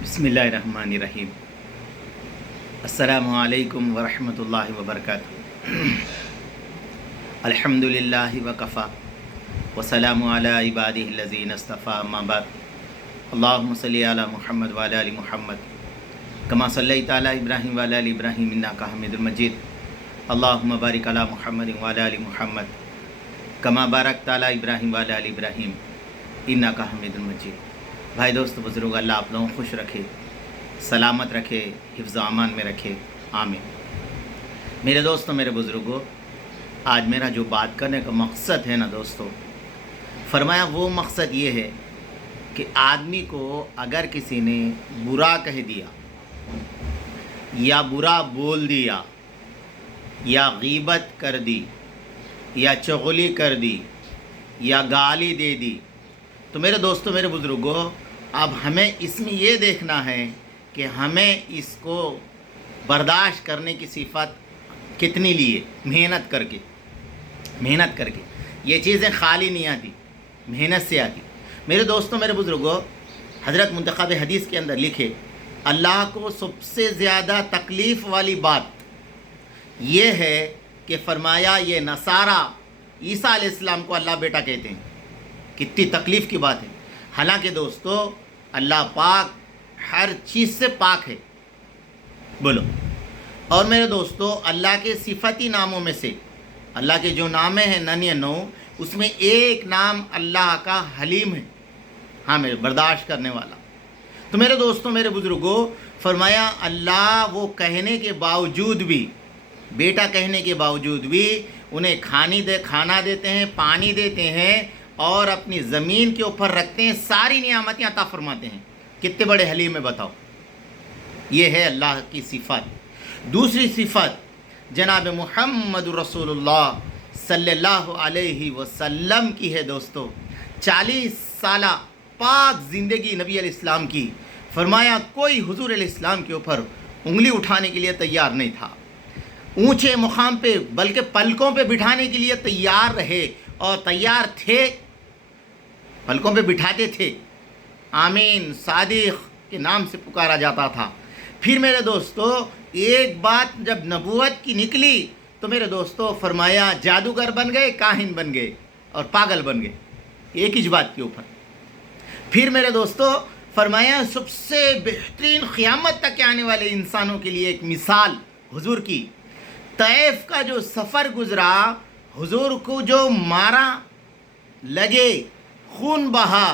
बिस्मिल्लाहिर्रहमानिर्रहीम। अस्सलामु अलैकुम वरहमतुल्लाहि वबरकातुहू। अल्हम्दुलिल्लाहि वकफ़ा वसलामु अला इबादिहिल्लज़ीना इस्तफ़ा, अम्मा बाद। अल्लाहुम्मा सल्लि अला मुहम्मद व अला आलि मुहम्मद कमा सल्लैता अला इब्राहीम व अला आलि इब्राहीम इन्नका हमीदुम मजीद। अल्लाहुम्मा बारिक अला मुहम्मद व अला आलि मुहम्मद कमा बारकता अला इब्राहीम व अला आलि इब्राहीम इन्नका हमीदुम मजीद। भाई दोस्त बुज़ुर्ग, अल्लाह आप लोगों को खुश रखे, सलामत रखे, हिफ्ज़ अमान में रखे, आमीन। मेरे दोस्तों, मेरे बुज़ुर्गों, आज मेरा जो बात करने का मकसद है ना दोस्तों, फरमाया वो मकसद ये है कि आदमी को अगर किसी ने बुरा कह दिया या बुरा बोल दिया या गीबत कर दी या चुगली कर दी या गाली दे दी, तो मेरे दोस्तों, मेरे बुज़ुर्गों, अब हमें इसमें ये देखना है कि हमें इसको बर्दाश्त करने की सिफत कितनी लिए, मेहनत करके। ये चीज़ें खाली नहीं आती, मेहनत से आती। मेरे दोस्तों, मेरे बुज़ुर्गों, हज़रत मुंतखब हदीस के अंदर लिखे, अल्लाह को सबसे ज़्यादा तकलीफ़ वाली बात ये है कि फरमाया ये नसारा ईसा अलैहिस्सलाम को अल्लाह बेटा कहते हैं। कितनी तकलीफ़ की बात है। हालांकि दोस्तों, अल्लाह पाक हर चीज़ से पाक है, बोलो। और मेरे दोस्तों, अल्लाह के सिफती नामों में से, अल्लाह के जो नामे हैं 99, उसमें एक नाम अल्लाह का हलीम है। हाँ मेरे, बर्दाश्त करने वाला। तो मेरे दोस्तों, मेरे बुज़ुर्गों, फरमाया अल्लाह वो कहने के बावजूद भी, बेटा कहने के बावजूद भी उन्हें खाना देते हैं, पानी देते हैं और अपनी ज़मीन के ऊपर रखते हैं, सारी नियामतें अता फरमाते हैं। कितने बड़े हलीम है बताओ। ये है अल्लाह की सिफत। दूसरी सिफत जनाब मुहम्मद रसूलुल्लाह सल्लल्लाहु अलैहि वसल्लम की है दोस्तों। 40 साला पाक ज़िंदगी नबी अलैहिस्सलाम की। फरमाया कोई हुजूर अलैहिस्सलाम के ऊपर उंगली उठाने के लिए तैयार नहीं था, ऊंचे मुकाम पे बल्कि पलकों पे बिठाने के लिए तैयार रहे और तैयार थे, पलकों पे बिठाते थे। आमीन सादिक के नाम से पुकारा जाता था। फिर मेरे दोस्तों, एक बात जब नबूवत की निकली तो मेरे दोस्तों, फरमाया जादूगर बन गए, काहिन बन गए और पागल बन गए, एक ही बात के ऊपर। फिर मेरे दोस्तों, फरमाया सबसे बेहतरीन क़यामत तक आने वाले इंसानों के लिए एक मिसाल हुजूर की। तैफ का जो सफ़र गुज़रा, हुजूर को जो मारा लगे, खून बहा,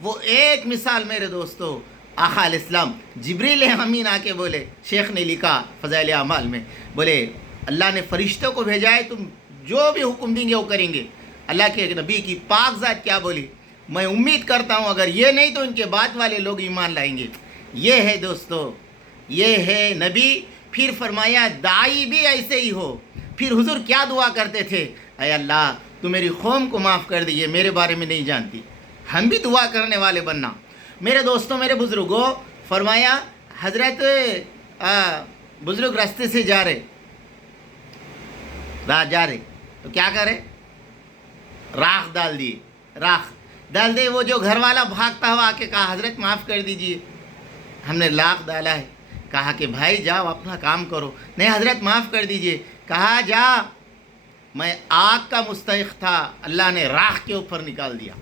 वो एक मिसाल मेरे दोस्तों, आका अलैहिस्सलाम जिब्रील अमीन आके बोले, शेख ने लिखा फ़ज़ाइल अमाल में, बोले अल्लाह ने फ़रिश्तों को भेजा है, तुम जो भी हुक्म देंगे वो करेंगे। अल्लाह के नबी की पाक ज़ात क्या बोली, मैं उम्मीद करता हूँ अगर ये नहीं तो इनके बाद वाले लोग ईमान लाएंगे। ये है दोस्तों, ये है नबी। फिर फरमाया दाई भी ऐसे ही हो। फिर हुजूर क्या दुआ करते थे, अय अल्लाह तू मेरी कौम को माफ़ कर दी, ये मेरे बारे में नहीं जानती। हम भी दुआ करने वाले बनना। मेरे दोस्तों, मेरे बुज़ुर्गों, फरमाया हज़रत बुज़ुर्ग रास्ते से जा रहे तो क्या करे, राख डाल दिए। वो जो घर वाला भागता हुआ आके कहा हज़रत माफ़ कर दीजिए, हमने लाख डाला है। कहा कि भाई जाओ अपना काम करो। नहीं हज़रत माफ़ कर दीजिए। कहा जा, मैं आग का मुस्तहिक़ था, अल्लाह ने राख के ऊपर निकाल दिया।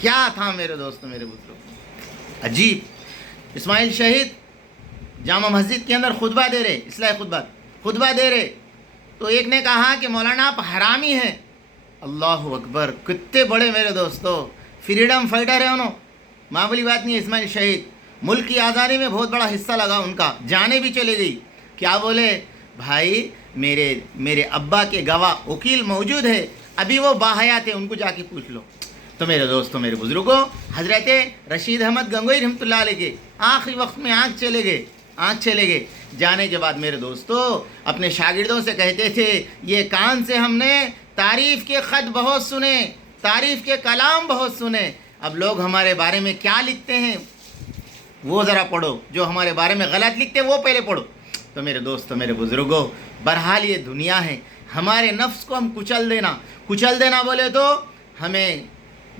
क्या था मेरे दोस्तों, मेरे बुज़ुर्ग, अजीब। इस्माइल शहीद जामा मस्जिद के अंदर खुतबा दे रहे, इस्लाही खुतबा दे रहे, तो एक ने कहा कि मौलाना आप हरामी हैं। अल्लाहु अकबर, कितने बड़े मेरे दोस्तों फ्रीडम फाइटर है उन्होंने, मामूली बात नहीं है। इस्माइल शहीद, मुल्क की आज़ादी में बहुत बड़ा हिस्सा लगा उनका, जाने भी चली गई। क्या बोले, भाई मेरे अब्बा के गवाह वकील मौजूद है, अभी वो बाहयात है, उनको जाके पूछ लो। तो मेरे दोस्तों, मेरे बुज़ुर्गों, हज़रत रशीद अहमद गंगोई रहमतुल्लाह अलैह के आखिरी वक्त में आँख चले गए। जाने के बाद मेरे दोस्तों अपने शागिर्दों से कहते थे, ये कान से हमने तारीफ़ के ख़त बहुत सुने, तारीफ़ के कलाम बहुत सुने, अब लोग हमारे बारे में क्या लिखते हैं वो ज़रा पढ़ो, जो हमारे बारे में गलत लिखते हैं वो पहले पढ़ो। तो मेरे दोस्तों, मेरे बुज़ुर्गों, बहरहाल ये दुनिया है, हमारे नफ्स को हम कुचल देना बोले तो हमें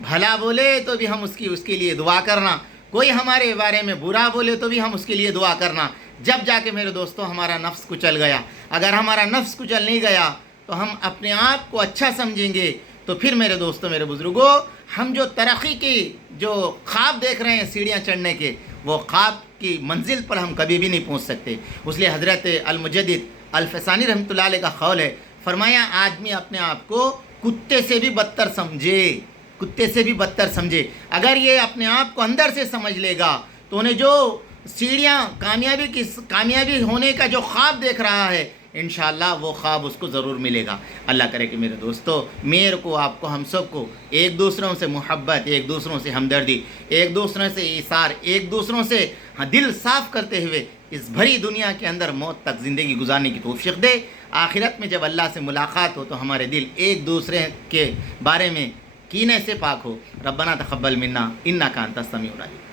भला बोले तो भी हम उसके लिए दुआ करना, کوئی ہمارے بارے میں برا بولے تو بھی ہم اس کے لیے دعا کرنا، جب جا کے میرے دوستوں ہمارا نفس کچل گیا۔ اگر ہمارا نفس کچل نہیں گیا تو ہم اپنے آپ کو اچھا سمجھیں گے، تو پھر میرے دوستوں، میرے بزرگوں، ہم جو ترقی کی جو خواب دیکھ رہے ہیں سیڑھیاں چڑھنے کے، وہ خواب کی منزل پر ہم کبھی بھی نہیں پہنچ سکتے۔ اس لیے حضرت المجدد الفسانی رحمۃ اللہ علیہ کا قول ہے، فرمایا آدمی اپنے آپ کو کتے سے بھی بدتر سمجھے، کتے سے بھی بدتر سمجھے۔ اگر یہ اپنے آپ کو اندر سے سمجھ لے گا تو انہیں جو سیڑھیاں کامیابی ہونے کا جو خواب دیکھ رہا ہے، انشاءاللہ وہ خواب اس کو ضرور ملے گا۔ اللہ کرے کہ میرے دوستو، میرے کو، آپ کو، ہم سب کو ایک دوسروں سے محبت، ایک دوسروں سے ہمدردی، ایک دوسروں سے ایثار، ایک دوسروں سے دل صاف کرتے ہوئے اس بھری دنیا کے اندر موت تک زندگی گزارنے کی توفیق دے۔ آخرت میں جب اللہ سے ملاقات ہو تو ہمارے دل ایک دوسرے کے بارے میں کینے سے پاک ہو۔ ربنا تقبل منا انک انت السمیع العلیم۔